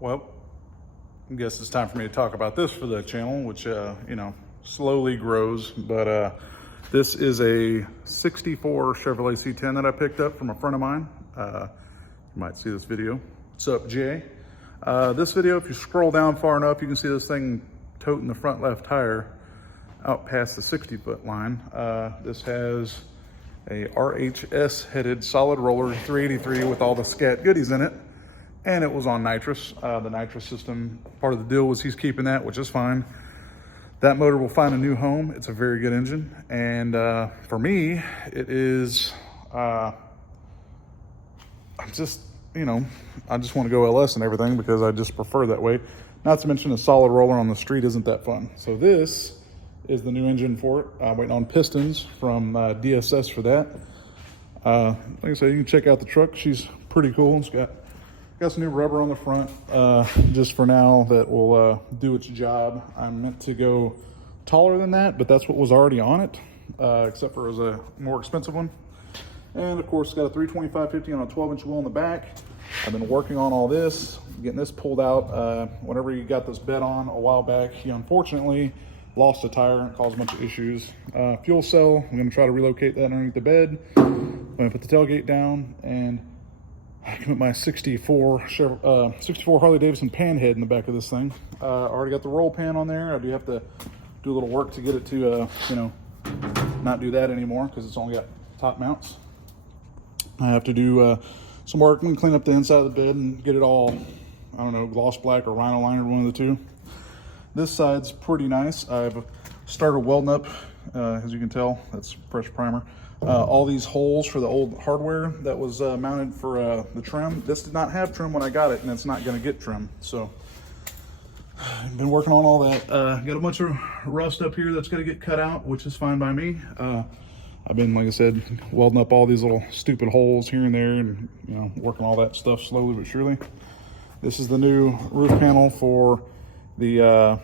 Well, I guess it's time for me to talk about this for the channel, which, slowly grows. But this is a 64 Chevrolet C10 that I picked up from a friend of mine. You might see this video. What's up, Jay? This video, if you scroll down far enough, you can see this thing toting the front left tire out past the 60-foot line. This has a RHS headed solid roller 383 with all the scat goodies in it. And it was on nitrous. The nitrous system, part of the deal was he's keeping that, which is fine. That motor will find a new home. It's a very good engine. And for me, it is, I just want to go LS and everything because I just prefer that way. Not to mention a solid roller on the street isn't that fun. So this is the new engine for it. I'm waiting on pistons from DSS for that. Like I said, you can check out the truck. She's pretty cool. It's got some new rubber on the front, just for now, that will do its job. I'm meant to go taller than that, but that's what was already on it, except for it was a more expensive one. And of course, it's got a 325/50 on a 12-inch wheel in the back. I've been working on all this, getting this pulled out. Whenever you got this bed on a while back, he unfortunately lost a tire and caused a bunch of issues. Fuel cell, I'm gonna try to relocate that underneath the bed. I'm gonna put the tailgate down, and I can put my 64 Harley Davidson panhead in the back of this thing. I already got the roll pan on there. I do have to do a little work to get it to, not do that anymore because it's only got top mounts. I have to do some work and clean up the inside of the bed and get it all, I don't know, gloss black or rhino liner, one of the two. This side's pretty nice. I've started welding up, as you can tell, that's fresh primer. All these holes for the old hardware that was mounted for the trim. This did not have trim when I got it, and it's not going to get trim. So I've been working on all that. Got a bunch of rust up here that's going to get cut out, which is fine by me. I've been, like I said, welding up all these little stupid holes here and there, and working all that stuff slowly but surely. This is the new roof panel for the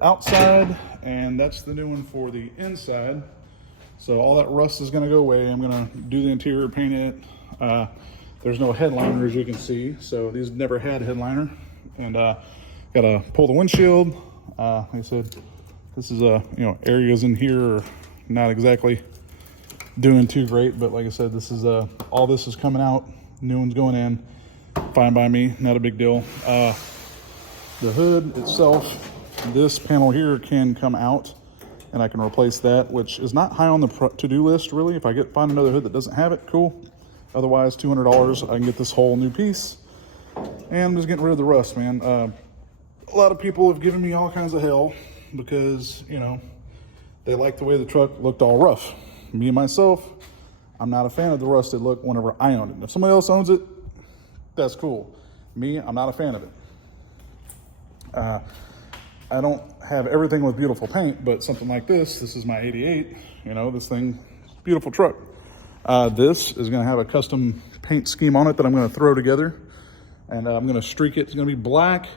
outside, and that's the new one for the inside. So all that rust is going to go away. I'm going to do the interior, paint it. There's no headliner, as you can see. So these never had headliner. And got to pull the windshield. Like I said, this is areas in here are not exactly doing too great. But like I said, this is all this is coming out. New one's going in. Fine by me. Not a big deal. The hood itself, this panel here can come out, and I can replace that, which is not high on the to-do list, really. If I find another hood that doesn't have it, cool. Otherwise, $200, I can get this whole new piece. And I'm just getting rid of the rust, man. A lot of people have given me all kinds of hell because, they like the way the truck looked all rough. Me and myself, I'm not a fan of the rusted look whenever I own it. If somebody else owns it, that's cool. Me, I'm not a fan of it. I don't have everything with beautiful paint, but something like this is my 88, this thing, beautiful truck. This is gonna have a custom paint scheme on it that I'm gonna throw together, and I'm gonna streak it. It's gonna be black,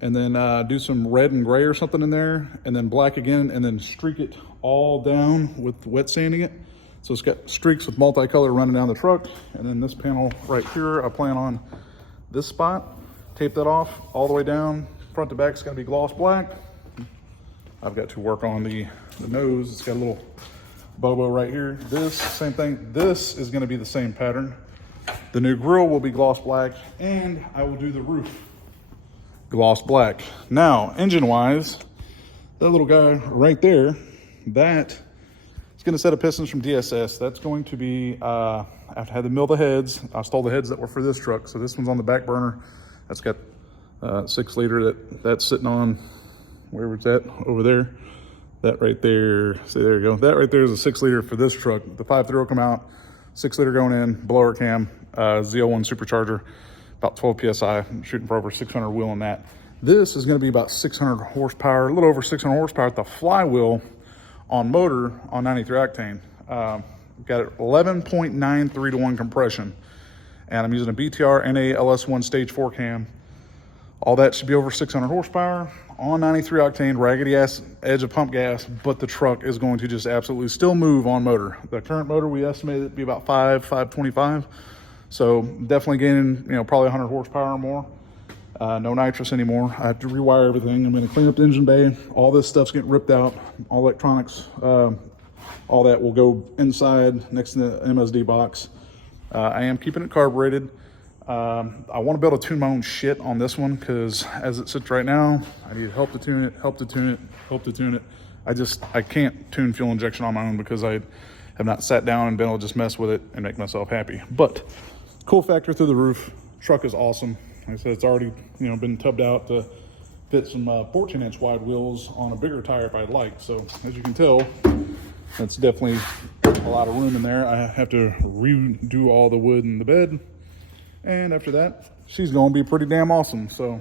and then do some red and gray or something in there, and then black again, and then streak it all down with wet sanding it. So it's got streaks with multicolor running down the truck, and then this panel right here, I plan on this spot, tape that off all the way down. Front to back is going to be gloss black. I've got to work on the nose. It's got a little bobo right here. This, same thing. This is going to be the same pattern. The new grille will be gloss black, and I will do the roof gloss black. Now, engine-wise, that little guy right there, that is going to set of pistons from DSS. That's going to be, I have to have to mill the heads. I stole the heads that were for this truck, so this one's on the back burner. That's got 6 liter that's sitting on, where was that? Over there. That right there. See, there you go. That right there is a 6 liter for this truck. The 5.3 will come out, 6 liter going in, blower cam, Z01 supercharger, about 12 PSI. I'm shooting for over 600 wheel on that. This is going to be about 600 horsepower, a little over 600 horsepower at the flywheel on motor on 93 octane. Got 11.93 to 1 compression, and I'm using a BTR NA LS1 stage 4 cam. All that should be over 600 horsepower on 93 octane, raggedy ass edge of pump gas, but the truck is going to just absolutely still move on motor. The current motor, we estimated it to be about 525. So definitely gaining, probably 100 horsepower or more. No nitrous anymore. I have to rewire everything. I'm going to clean up the engine bay. All this stuff's getting ripped out. All electronics, all that will go inside next to the MSD box. I am keeping it carbureted. I want to be able to tune my own shit on this one because as it sits right now, I need help to tune it, help to tune it, help to tune it. I can't tune fuel injection on my own because I have not sat down and been able to just mess with it and make myself happy. But cool factor through the roof. Truck is awesome. Like I said, it's already, you know, been tubbed out to fit some 14-inch wide wheels on a bigger tire if I'd like. So as you can tell, that's definitely a lot of room in there. I have to redo all the wood in the bed. And after that, she's going to be pretty damn awesome. So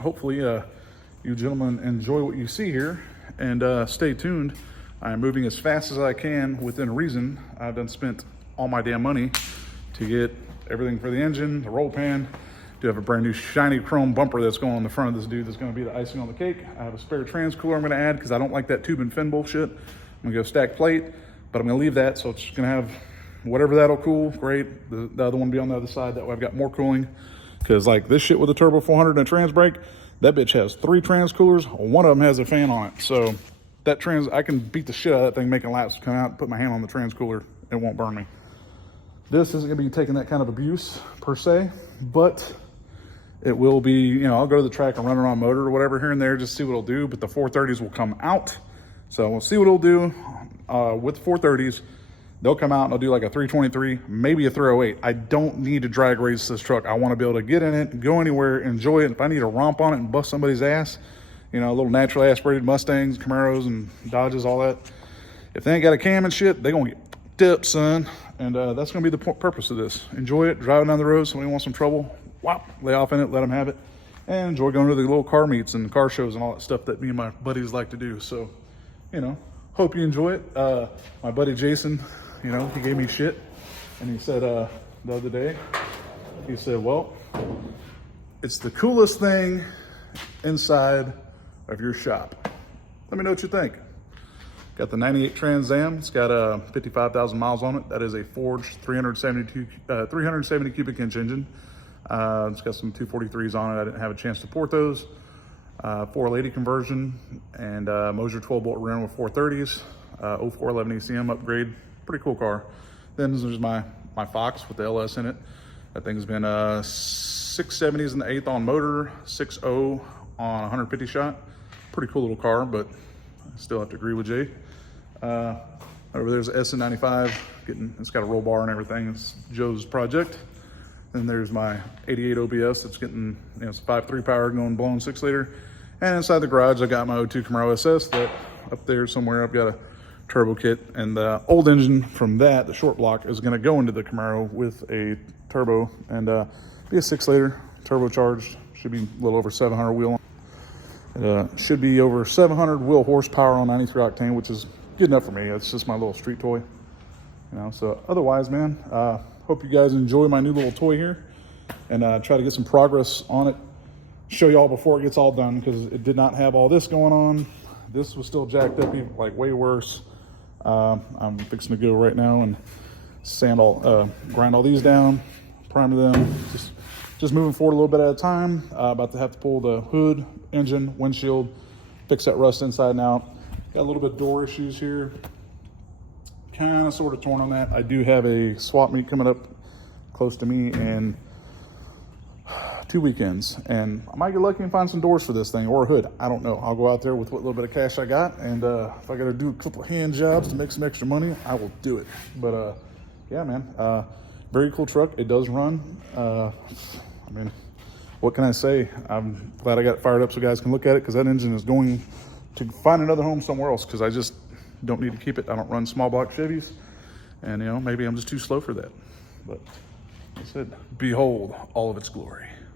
hopefully you gentlemen enjoy what you see here and stay tuned. I'm moving as fast as I can within reason. I've done spent all my damn money to get everything for the engine, the roll pan. Do have a brand new shiny chrome bumper that's going on the front of this dude that's going to be the icing on the cake. I have a spare trans cooler I'm going to add because I don't like that tube and fin bullshit. I'm going to go stack plate, but I'm going to leave that, so it's just going to have whatever that'll cool, great. The other one be on the other side, that way I've got more cooling. Because like this shit with a turbo 400 and a trans brake, that bitch has 3 trans coolers, one of them has a fan on it. So that trans, I can beat the shit out of that thing making laps, come out, put my hand on the trans cooler, it won't burn me. This isn't gonna be taking that kind of abuse per se, but it will be, you know, I'll go to the track and run it on motor or whatever here and there, just see what it'll do, but the 430s will come out. So we'll see what it'll do with 430s. They'll come out and they'll do like a 323, maybe a 308. I don't need to drag race this truck. I want to be able to get in it, go anywhere, enjoy it. If I need to romp on it and bust somebody's ass, you know, little naturally aspirated Mustangs, Camaros, and Dodges, all that. If they ain't got a cam and shit, they gonna get dipped, son. And that's gonna be the purpose of this. Enjoy it, driving down the road. Somebody wants some trouble, whop, lay off in it, let them have it, and enjoy going to the little car meets and car shows and all that stuff that me and my buddies like to do. So, you know, hope you enjoy it. My buddy Jason, you know, he gave me shit, and he said the other day, he said, well, it's the coolest thing inside of your shop. Let me know what you think. Got the 98 Trans Am. It's got 55,000 miles on it. That is a forged 370 cubic inch engine. It's got some 243s on it. I didn't have a chance to port those. 480 conversion and Moser 12 bolt rim with 430s. 0411 ECM upgrade. Pretty cool car. Then there's my Fox with the LS in it. That thing's been 670s in the 8th on motor, 6.0 on 150 shot. Pretty cool little car, but I still have to agree with Jay. Over there's an SN95, it's got a roll bar and everything. It's Joe's project. Then there's my 88 OBS that's getting, you know, it's 5.3 power going blown 6 liter. And inside the garage, I got my 02 Camaro SS that up there somewhere I've got a turbo kit, and the old engine from that, the short block, is going to go into the Camaro with a turbo and be a 6 liter turbocharged. Should be a little over 700 wheel. It should be over 700 wheel horsepower on 93 octane, which is good enough for me. It's just my little street toy, you know. So otherwise, man, hope you guys enjoy my new little toy here, and try to get some progress on it. Show y'all before it gets all done, because it did not have all this going on. This was still jacked up, even, like way worse. I'm fixing to go right now and grind all these down, primer them, just moving forward a little bit at a time. About to have to pull the hood, engine, windshield, fix that rust inside and out. Got a little bit of door issues here. Kind of sort of torn on that. I do have a swap meet coming up close to me in 2 weekends, and I might get lucky and find some doors for this thing, or a hood. I don't know. I'll go out there with what little bit of cash I got, and if I got to do a couple of hand jobs to make some extra money, I will do it. But yeah, man, very cool truck. It does run. I mean, what can I say? I'm glad I got it fired up so guys can look at it, because that engine is going to find another home somewhere else, because I just don't need to keep it. I don't run small block Chevys, and you know, maybe I'm just too slow for that. But like I said, behold all of its glory.